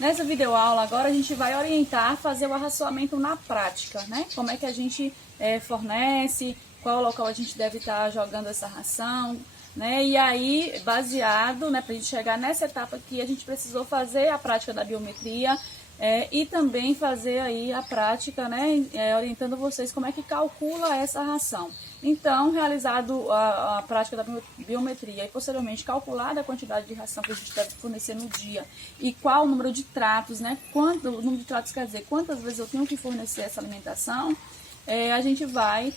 Nessa videoaula agora a gente vai orientar a fazer o arraçoamento na prática, né? Como é que a gente fornece, qual local a gente deve estar jogando essa ração, né? E aí, baseado, né, para a gente chegar nessa etapa aqui, a gente precisou fazer a prática da biometria e também fazer aí a prática, né, orientando vocês como é que calcula essa ração. Então, realizado a prática da biometria e posteriormente calculada a quantidade de ração que a gente deve fornecer no dia e qual o número de tratos, né, o número de tratos quer dizer quantas vezes eu tenho que fornecer essa alimentação, a gente vai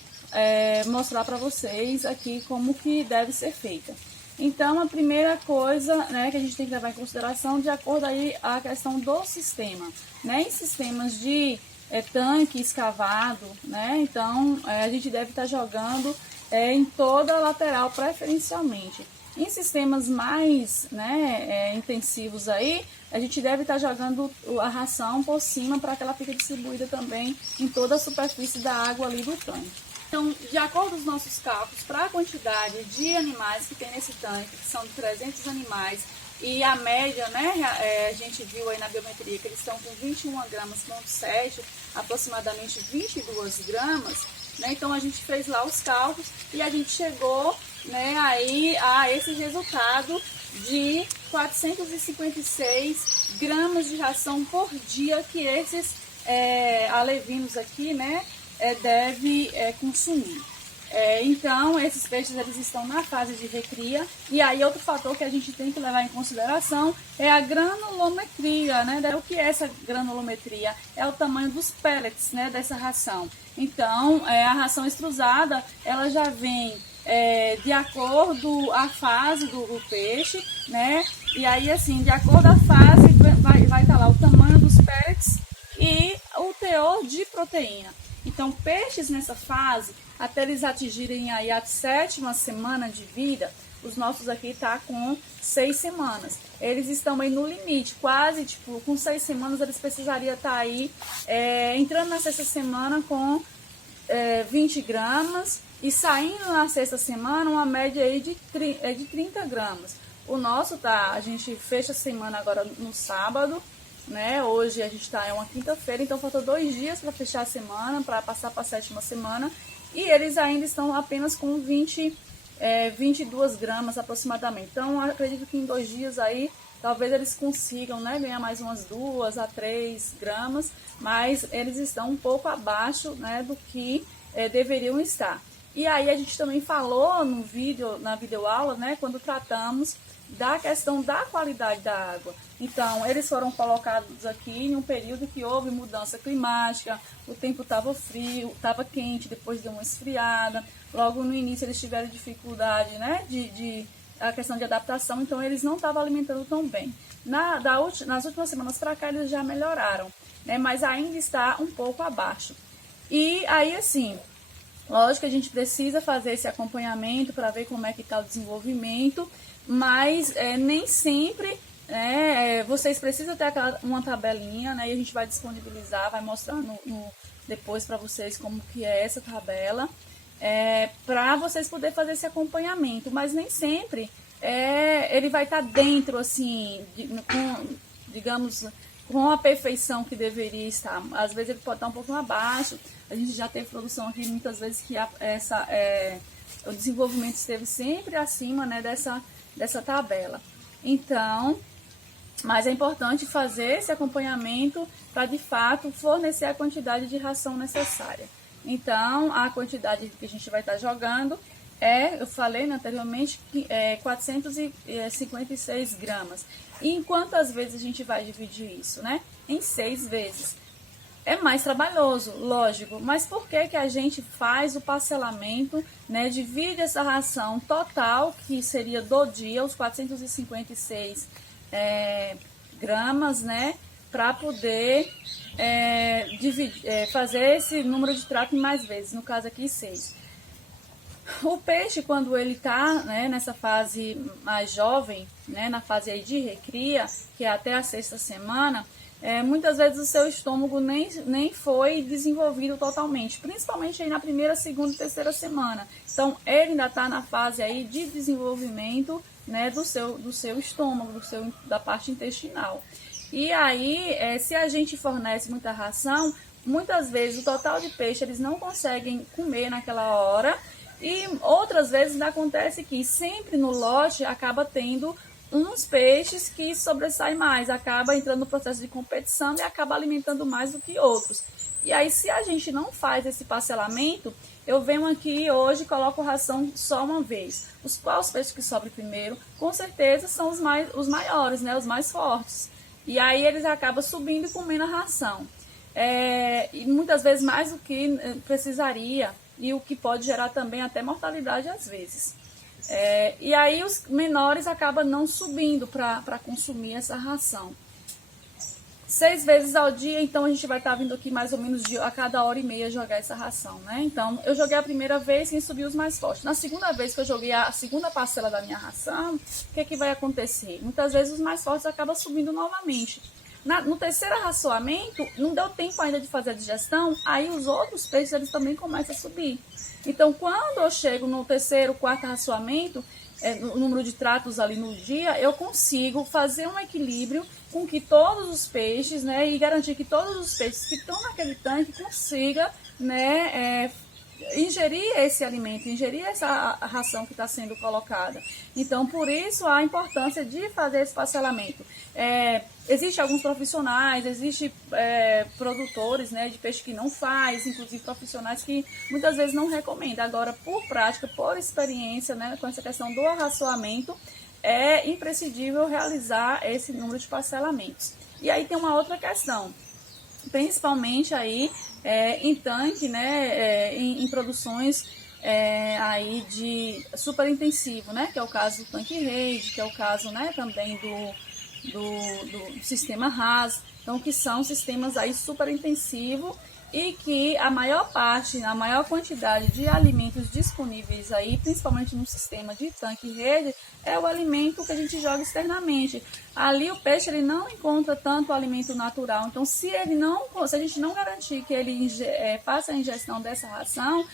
mostrar para vocês aqui como que deve ser feita. Então, a primeira coisa, né, que a gente tem que levar em consideração, de acordo aí a questão do sistema, né, em sistemas de tanque escavado, né, então a gente deve estar jogando em toda a lateral preferencialmente. Em sistemas mais, né, intensivos aí, a gente deve estar jogando a ração por cima para que ela fique distribuída também em toda a superfície da água ali do tanque. Então, de acordo com os nossos cálculos, para a quantidade de animais que tem nesse tanque, que são de 300 animais, e a média, né, a gente viu aí na biometria que eles estão com 21 gramas, ponto 7, aproximadamente 22 gramas, né, então a gente fez lá os cálculos e a gente chegou, né, aí a esse resultado de 456 gramas de ração por dia que esses alevinos aqui, né, deve consumir. Então, esses peixes eles estão na fase de recria. E aí, outro fator que a gente tem que levar em consideração é a granulometria, né? O que é essa granulometria? É o tamanho dos pellets, né, dessa ração. Então, a ração extrusada, ela já vem de acordo à fase do peixe, né? E aí, assim, de acordo à fase, vai estar lá o tamanho dos pellets e o teor de proteína. Então, peixes nessa fase, até eles atingirem aí a 7ª semana de vida, os nossos aqui tá com 6 semanas. Eles estão aí no limite, quase, tipo, com 6 semanas eles precisariam estar aí entrando na 6ª semana com 20 gramas e saindo na 6ª semana uma média aí de 30 gramas. O nosso tá, a gente fecha a semana agora no sábado, né? Hoje a gente está uma quinta-feira, então faltam 2 dias para fechar a semana, para passar para a 7ª semana, e eles ainda estão apenas com 22 gramas aproximadamente. Então acredito que em 2 dias aí talvez eles consigam, né, ganhar mais umas 2 a 3 gramas, mas eles estão um pouco abaixo, né, do que deveriam estar. E aí a gente também falou no vídeo, na videoaula, né, quando tratamos da questão da qualidade da água. Então, eles foram colocados aqui em um período que houve mudança climática, o tempo estava frio, estava quente, depois deu uma esfriada. Logo no início eles tiveram dificuldade, né, a questão de adaptação, então eles não estavam alimentando tão bem. Nas últimas semanas para cá eles já melhoraram, né, mas ainda está um pouco abaixo. E aí, assim, lógico que a gente precisa fazer esse acompanhamento para ver como é que está o desenvolvimento, mas nem sempre vocês precisam ter uma tabelinha, né? E a gente vai disponibilizar, vai mostrar depois para vocês como que é essa tabela, para vocês poderem fazer esse acompanhamento, mas nem sempre ele vai estar dentro, assim, digamos, com a perfeição que deveria estar. Às vezes ele pode estar um pouco abaixo. A gente já teve produção aqui muitas vezes que o desenvolvimento esteve sempre acima, né, dessa tabela. Então, mas é importante fazer esse acompanhamento para de fato fornecer a quantidade de ração necessária. Então, a quantidade que a gente vai estar jogando eu falei anteriormente, que 456 gramas. E em quantas vezes a gente vai dividir isso, né? Em 6 vezes. É mais trabalhoso, lógico, mas por que que a gente faz o parcelamento, né? Divide essa ração total, que seria do dia, os 456 gramas, né? Para poder fazer esse número de trato em mais vezes, no caso aqui 6. O peixe, quando ele está, né, nessa fase mais jovem, né, na fase aí de recria, que é até a 6ª semana, muitas vezes o seu estômago nem foi desenvolvido totalmente, principalmente aí na 1ª, 2ª e 3ª semana. Então, ele ainda está na fase aí de desenvolvimento, né, do seu estômago, da parte intestinal. E aí, se a gente fornece muita ração, muitas vezes o total de peixe eles não conseguem comer naquela hora. E outras vezes acontece que sempre no lote acaba tendo uns peixes que sobressaem mais, acaba entrando no processo de competição e acaba alimentando mais do que outros. E aí, se a gente não faz esse parcelamento, eu venho aqui hoje e coloco ração só uma vez. Quais peixes que sobem primeiro? Com certeza são os maiores, né? Os mais fortes. E aí eles acabam subindo e comendo a ração. E muitas vezes mais do que precisaria, e o que pode gerar também até mortalidade às vezes. E aí os menores acabam não subindo para consumir essa ração. 6 vezes ao dia, então a gente vai estar vindo aqui mais ou menos a cada hora e meia jogar essa ração, né? Então, eu joguei a primeira vez, quem subiu os mais fortes. Na segunda vez que eu joguei a segunda parcela da minha ração, o que vai acontecer? Muitas vezes os mais fortes acabam subindo novamente. No terceiro arraçoamento, não deu tempo ainda de fazer a digestão, aí os outros peixes eles também começam a subir. Então, quando eu chego no terceiro, quarto arraçoamento, o número de tratos ali no dia, eu consigo fazer um equilíbrio com que todos os peixes, né, e garantir que todos os peixes que estão naquele tanque consigam, né, ingerir esse alimento, ingerir essa ração que está sendo colocada. Então, por isso a importância de fazer esse parcelamento. Existem alguns profissionais, existem produtores, né, de peixe que não faz, inclusive profissionais que muitas vezes não recomendam. Agora, por prática, por experiência, né, com essa questão do arraçoamento, é imprescindível realizar esse número de parcelamentos. E aí tem uma outra questão, principalmente aí em tanque, né, em produções aí de super intensivo, né, que é o caso do tanque rede, que é o caso, né, também do sistema RAS, então que são sistemas aí super intensivos e que a maior parte, a maior quantidade de alimentos disponíveis aí, principalmente no sistema de tanque rede, é o alimento que a gente joga externamente. Ali o peixe ele não encontra tanto alimento natural, então se a gente não garantir que ele faça a ingestão dessa ração,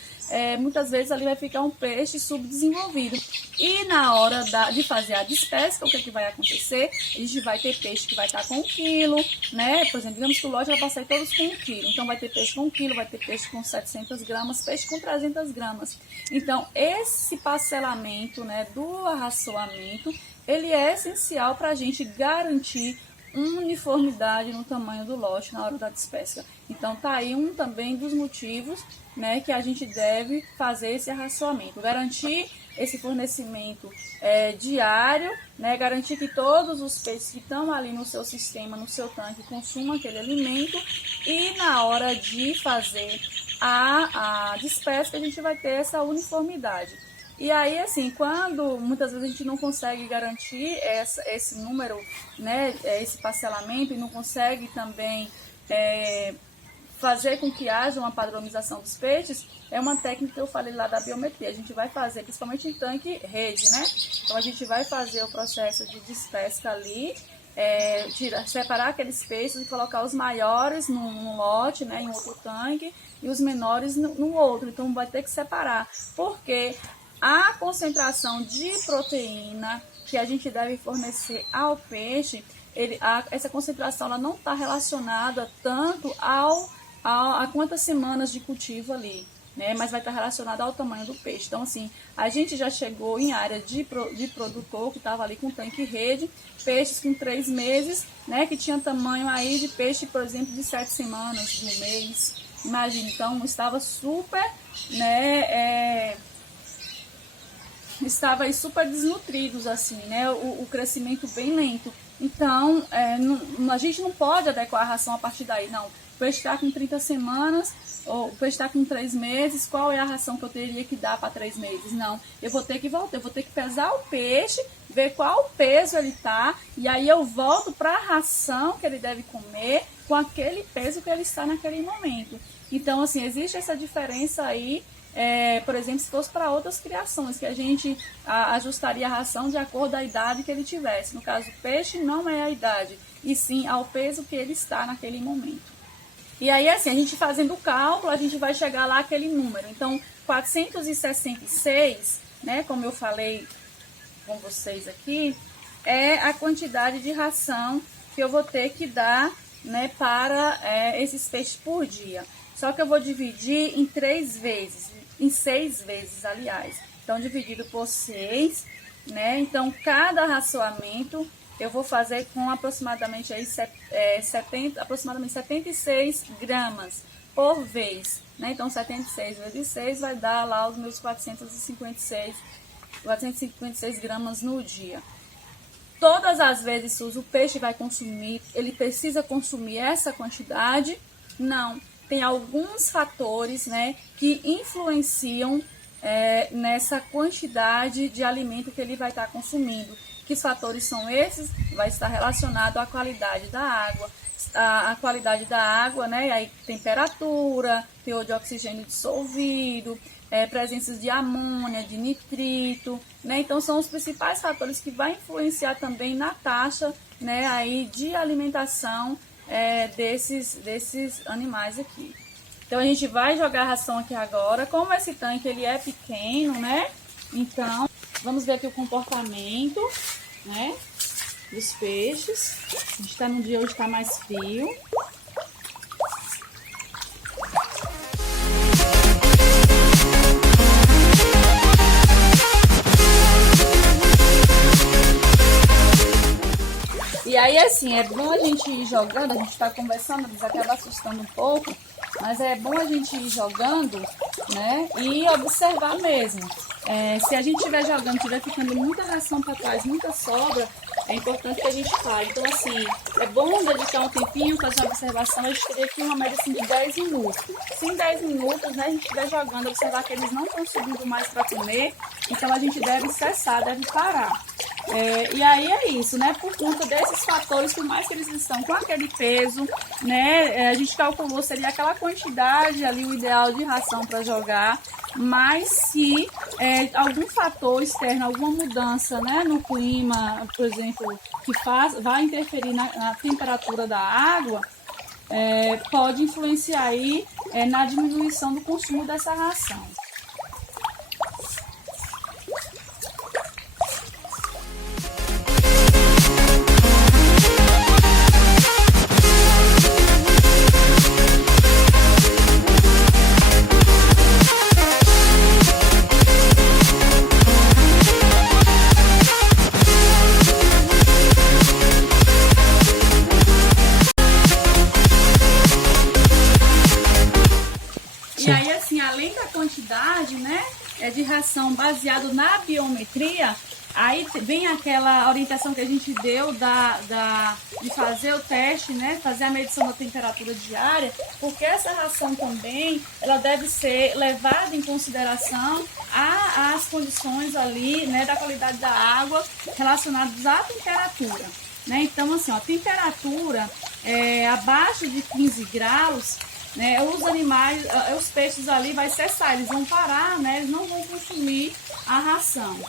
muitas vezes ali vai ficar um peixe subdesenvolvido. E na hora de fazer a despesca, o que vai acontecer? A gente vai ter peixe que vai estar com 1 quilo, né? Por exemplo, digamos que o lote vai passar todos com 1 quilo. Então vai ter peixe com 1 quilo, vai ter peixe com 700 gramas, peixe com 300 gramas. Então esse parcelamento, né, do arraçoamento, ele é essencial para a gente garantir uniformidade no tamanho do lote na hora da despesca. Então tá aí também dos motivos, né, que a gente deve fazer esse arraçoamento, garantir esse fornecimento diário, né, garantir que todos os peixes que estão ali no seu sistema, no seu tanque, consumam aquele alimento, e na hora de fazer a despesca a gente vai ter essa uniformidade. E aí, assim, quando muitas vezes a gente não consegue garantir esse número, né, esse parcelamento, e não consegue também fazer com que haja uma padronização dos peixes, é uma técnica que eu falei lá da biometria. A gente vai fazer, principalmente em tanque rede, né? Então a gente vai fazer o processo de despesca ali, separar aqueles peixes e colocar os maiores num lote, né, em outro tanque, e os menores no outro. Então vai ter que separar, porque a concentração de proteína que a gente deve fornecer ao peixe, essa concentração ela não está relacionada tanto a quantas semanas de cultivo ali, né? Mas vai estar relacionada ao tamanho do peixe. Então, assim, a gente já chegou em área de produtor que estava ali com tanque rede, peixes com 3 meses, né? Que tinha tamanho aí de peixe, por exemplo, de 7 semanas, de 1 mês. Imagina, então estava super, né? Estava aí super desnutridos, assim, né? O crescimento bem lento. Então, a gente não pode adequar a ração a partir daí, não. O peixe está com 30 semanas, ou o peixe está com 3 meses, qual é a ração que eu teria que dar para 3 meses? Não, eu vou ter que voltar, eu vou ter que pesar o peixe, ver qual peso ele está, e aí eu volto para a ração que ele deve comer com aquele peso que ele está naquele momento. Então, assim, existe essa diferença aí. Por exemplo, se fosse para outras criações, que a gente ajustaria a ração de acordo com a idade que ele tivesse. No caso, o peixe não é a idade, e sim ao peso que ele está naquele momento. E aí, assim, a gente fazendo o cálculo, a gente vai chegar lá aquele número. Então, 466, né, como eu falei com vocês aqui, é a quantidade de ração que eu vou ter que dar, né, para esses peixes por dia. Só que eu vou dividir em 3 vezes, em 6 vezes, aliás. Então, dividido por 6, né? Então, cada raçoamento eu vou fazer com aproximadamente aí, aproximadamente 76 gramas por vez, né? Então, 76 vezes 6 vai dar lá os meus 456 gramas no dia. Todas as vezes, Suzy, o peixe vai consumir, ele precisa consumir essa quantidade? Não. Tem alguns fatores, né, que influenciam nessa quantidade de alimento que ele vai estar consumindo. Que fatores são esses? Vai estar relacionado à qualidade da água. A qualidade da água, né, aí temperatura, teor de oxigênio dissolvido, presenças de amônia, de nitrito, né? Então são os principais fatores que vai influenciar também na taxa, né, aí de alimentação desses animais aqui. Então a gente vai jogar a ração aqui agora. Como esse tanque ele é pequeno, né? Então vamos ver aqui o comportamento, né, dos peixes. A gente tá no dia hoje, tá mais frio. E aí, assim, é bom a gente ir jogando, a gente tá conversando, eles acabam assustando um pouco, mas é bom a gente ir jogando, né, e observar mesmo. Se a gente estiver jogando, estiver ficando muita ração para trás, muita sobra, é importante que a gente pare. Então, assim, é bom dedicar um tempinho, fazer uma observação. A gente teria aqui uma média assim, de 10 minutos. Se em 10 minutos, né, a gente estiver jogando, observar que eles não estão subindo mais para comer, então a gente deve cessar, deve parar. E aí é isso, né? Por conta desses fatores, por mais que eles estão com aquele peso, né? A gente calculou, seria aquela quantidade ali, o ideal de ração para jogar. Mas se algum fator externo, alguma mudança, né, no clima, por exemplo, que vai interferir na temperatura da água, pode influenciar aí na diminuição do consumo dessa ração. E aí, assim, além da quantidade, né, de ração baseado na biometria, aí vem aquela orientação que a gente deu de fazer o teste, né, fazer a medição da temperatura diária, porque essa ração também, ela deve ser levada em consideração às condições ali, né, da qualidade da água relacionadas à temperatura, né. Então, assim, ó, temperatura abaixo de 15 graus, né, os animais, os peixes ali vai cessar, eles vão parar, né, eles não vão consumir a ração.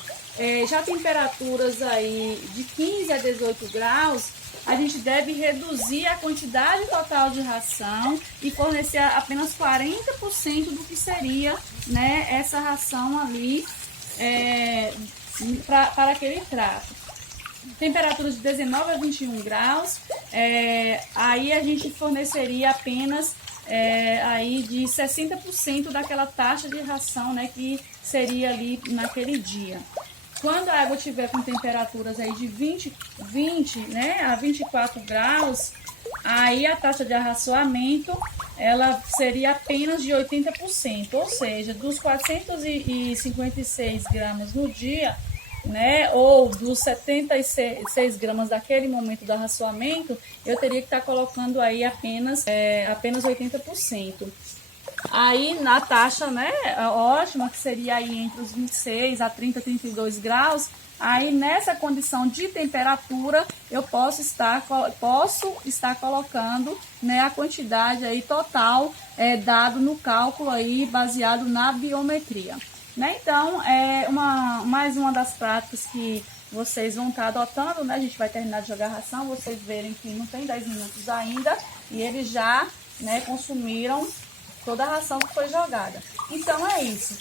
Já temperaturas aí de 15 a 18 graus, a gente deve reduzir a quantidade total de ração e fornecer apenas 40% do que seria, né, essa ração ali para aquele trato. Temperaturas de 19 a 21 graus, aí a gente forneceria apenas aí de 60% daquela taxa de ração, né, que seria ali naquele dia. Quando a água estiver com temperaturas aí de 20, né, a 24 graus, aí a taxa de arraçoamento ela seria apenas de 80%, ou seja, dos 456 gramas no dia, né, ou dos 76 gramas daquele momento do arraçoamento, eu teria que estar colocando aí apenas 80%. Aí na taxa, né, ótima, que seria aí entre os 26 a 30, 32 graus, aí nessa condição de temperatura eu posso estar colocando, né, a quantidade aí total dado no cálculo aí baseado na biometria. Né? Então, mais uma das práticas que vocês vão estar adotando, né? A gente vai terminar de jogar a ração, vocês verem que não tem 10 minutos ainda e eles já, né, consumiram toda a ração que foi jogada. Então é isso.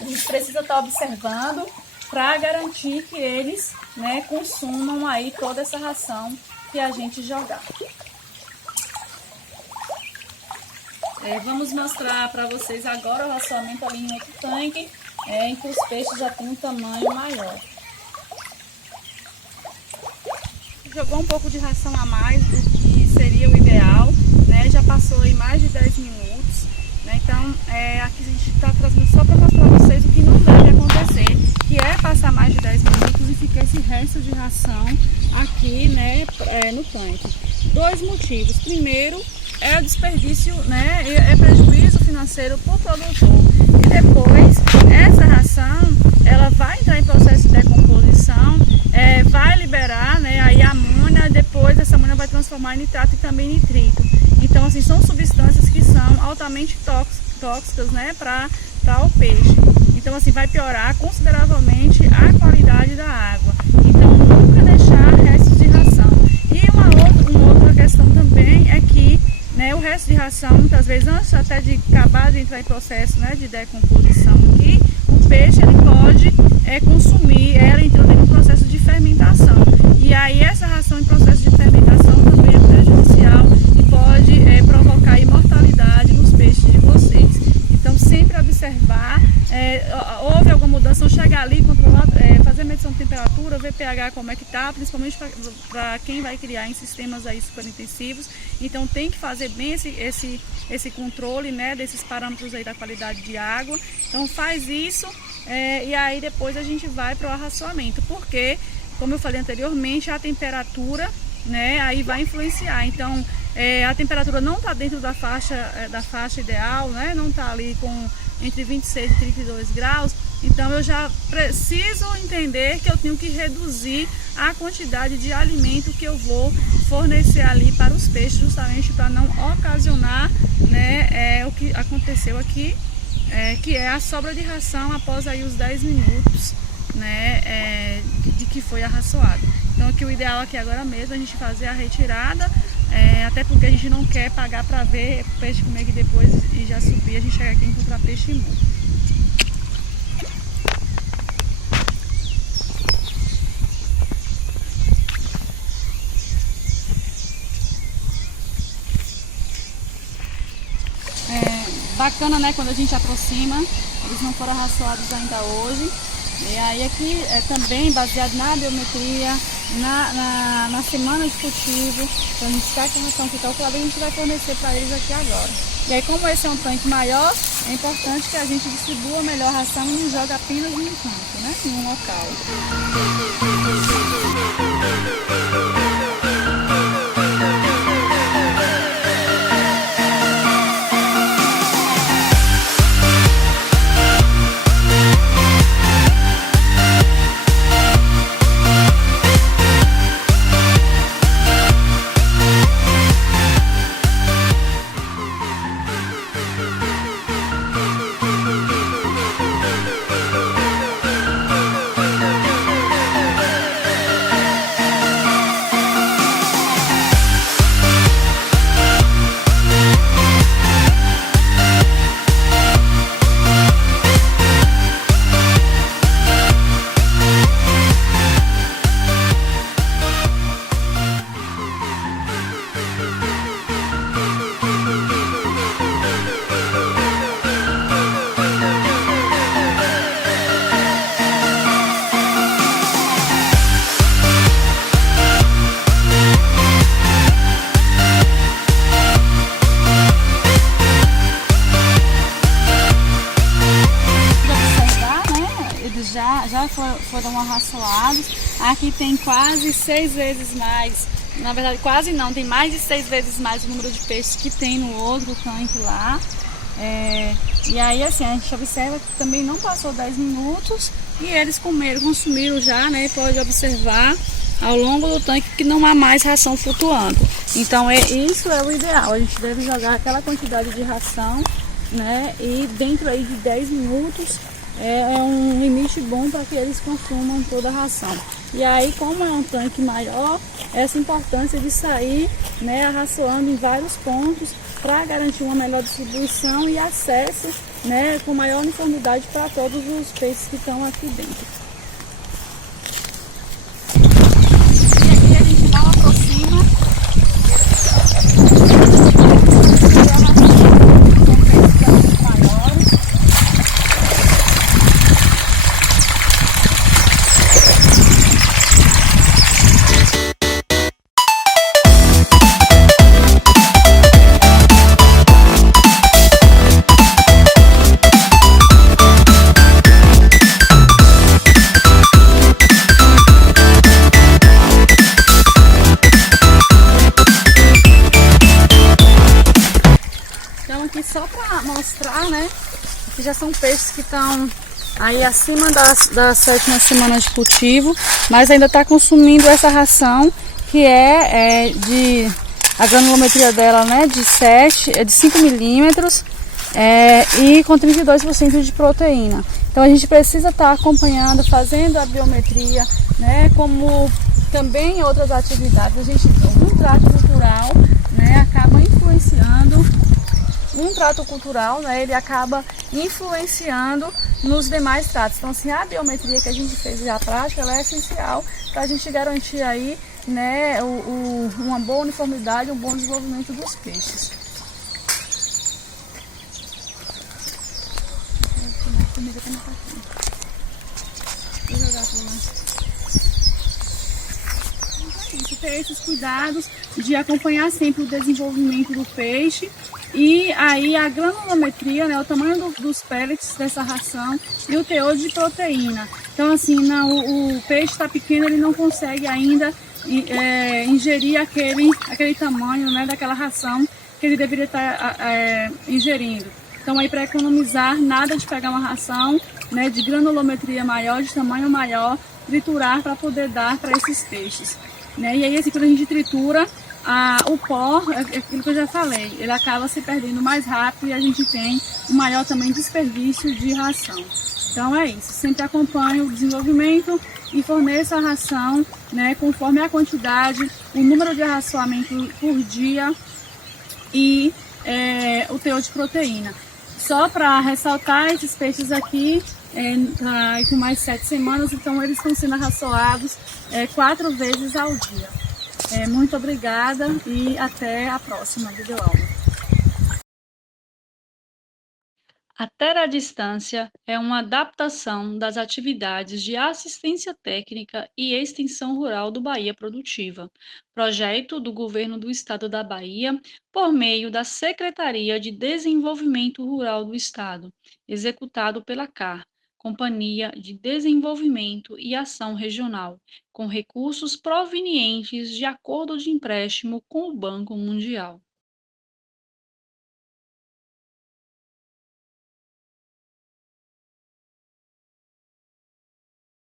A gente precisa estar observando para garantir que eles, né, consumam aí toda essa ração que a gente jogar. Vamos mostrar para vocês agora o racionamento ali no outro tanque, em que os peixes já têm um tamanho maior. Jogou um pouco de ração a mais do que seria o ideal, né? Já passou aí mais de 10 minutos, né? Então aqui a gente está trazendo só para mostrar para vocês o que não deve acontecer, que é passar mais de 10 minutos e ficar esse resto de ração aqui, né, no tanque. Dois motivos. Primeiro, é o desperdício, né, é prejuízo financeiro para o produtor. E depois, essa ração, ela vai entrar em processo de decomposição, vai liberar, né, aí a amônia, depois essa amônia vai transformar em nitrato e também nitrito. Então, assim, são substâncias que são altamente tóxicas, né, para o peixe. Então, assim, vai piorar consideravelmente a qualidade da água. Então, nunca deixar restos de ração. E uma outra questão também é que, né, o resto de ração, muitas vezes, antes até de acabar de entrar em processo, né, de decomposição aqui, o peixe ele pode consumir ela entrando em um processo de fermentação. E aí essa ração em processo de fermentação também é prejudicial e pode provocar imortalidade nos peixes de vocês. Então sempre observar, houve alguma mudança, chegar ali, controlar, fazer medição de temperatura, ver pH como é que está, principalmente para quem vai criar em sistemas aí super intensivos. Então tem que fazer bem esse controle, né, desses parâmetros aí da qualidade de água. Então faz isso e aí depois a gente vai para o arraçoamento, porque, como eu falei anteriormente, a temperatura, né, aí vai influenciar. Então a temperatura não está dentro da faixa ideal, né, não está ali entre 26 e 32 graus, então eu já preciso entender que eu tenho que reduzir a quantidade de alimento que eu vou fornecer ali para os peixes, justamente para não ocasionar, né, o que aconteceu aqui, que é a sobra de ração após aí os 10 minutos, né, de que foi arraçoado. Então aqui o ideal aqui agora mesmo é a gente fazer a retirada, até porque a gente não quer pagar para ver o peixe comer aqui depois e já subir, a gente chega aqui e encontrar peixe imundo. Bacana, né, quando a gente aproxima, eles não foram arraçoados ainda hoje. E aí aqui também baseado na biometria, na semana de cultivo, então a gente está com a ração aqui calculada e a gente vai fornecer para eles aqui agora. E aí, como esse é um tanque maior, é importante que a gente distribua melhor a ração e não jogue apenas em um canto, né, em um local. Já foram arraçoados. Aqui tem quase 6 vezes mais, na verdade quase não, tem mais de 6 vezes mais o número de peixes que tem no outro tanque lá. E aí assim, a gente observa que também não passou 10 minutos e eles consumiram já, né? Pode observar ao longo do tanque que não há mais ração flutuando. Então isso é o ideal, a gente deve jogar aquela quantidade de ração, né? E dentro aí de 10 minutos é um limite bom para que eles consumam toda a ração. E aí, como é um tanque maior, essa importância de sair, né, arraçoando em vários pontos para garantir uma melhor distribuição e acesso, né, com maior uniformidade para todos os peixes que estão aqui dentro. já são peixes que estão aí acima da sétima semana de cultivo, mas ainda está consumindo essa ração que a granulometria dela, né, de 5 milímetros e com 32% de proteína. Então a gente precisa estar acompanhando, fazendo a biometria, né, como também outras atividades. A gente um trato cultural, né, acaba influenciando trato cultural, né, ele acaba influenciando nos demais tratos. Então, assim, a biometria que a gente fez e a prática, ela é essencial para a gente garantir aí, né, uma boa uniformidade, um bom desenvolvimento dos peixes. Ter esses cuidados de acompanhar sempre o desenvolvimento do peixe e aí a granulometria, né, o tamanho dos pellets dessa ração e o teor de proteína. Então, assim, o peixe está pequeno, ele não consegue ainda ingerir aquele tamanho, né, daquela ração que ele deveria estar ingerindo. Então, aí para economizar, nada de pegar uma ração, né, de granulometria maior, de tamanho maior, triturar para poder dar para esses peixes. Né? E aí, assim, quando a gente tritura, o pó, é aquilo que eu já falei, ele acaba se perdendo mais rápido e a gente tem um maior também desperdício de ração. Então é isso, sempre acompanhe o desenvolvimento e forneça a ração, né, conforme a quantidade, o número de arraçoamento por dia e o teor de proteína. Só para ressaltar, esses peixes aqui, com mais 7 semanas, então eles estão sendo arraçoados 4 vezes ao dia. Muito obrigada e até a próxima videoaula. A Ter à Distância é uma adaptação das atividades de assistência técnica e extensão rural do Bahia Produtiva, projeto do Governo do Estado da Bahia por meio da Secretaria de Desenvolvimento Rural do Estado, executado pela CAR, Companhia de Desenvolvimento e Ação Regional, com recursos provenientes de acordo de empréstimo com o Banco Mundial.